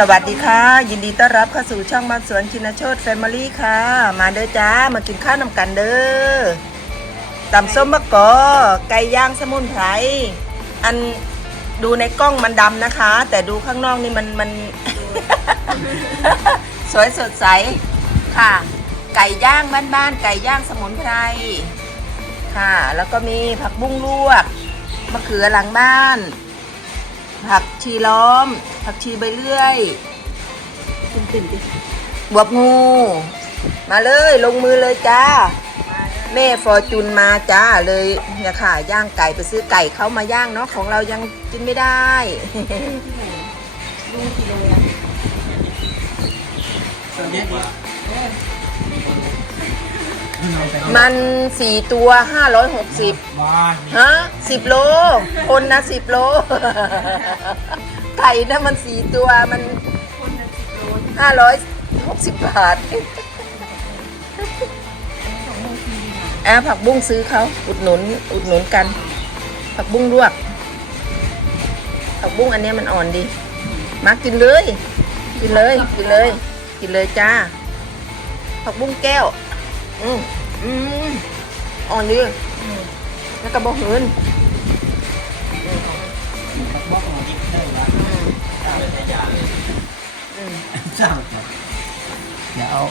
สวัสดีค่ะ ยินดีต้อนรับเข้าสู่ช่องบ้านสวนชินโชตแฟมิลี่ค่ะ มาเด้อจ้ามากินข้าวนำกันเด้อตำส้มมะกอไก่ย่างสมุนไพรอันดูในกล้องมันดำนะคะ แต่ดูข้างนอกนี่มันมัน สวยสดใสค่ะ ไก่ย่างบ้านๆไก่ย่างสมุนไพรค่ะ แล้วก็มีผักบุ้งลวกมะเขือหลังบ้าน ผักชีล้อม ผักชีใบเลื่อยบวบงู มาเลยลงมือเลยจ้า แม่ฟอร์จูนมาจ้าเลยเนี่ยค่ะ ย่างไก่ไปซื้อไก่เขามาย่างเนาะของเรายังกินไม่ได้ มันสี่ตัวห้าร้อยหกสิบบ้านฮะสิบโล คนนะสิบโล ไก่นะมันสี่ตัวมันห้าร้อยหกสิบบาทอะผักบุ้งซื้อเขาอุดหนุนอุดหนุนกัน ผักบุ้งลวก ผักบุ้งอันเนี้ยมันอ่อนดี มากินเลย กินเลย กินเลย กินเลยจ้า ผักบุ้งแก้ว อืมอืมอ่อนดีแล้วก็บอกเงินบอกหน่อยดิได้ละอืมสั่งเดี๋ยวเอา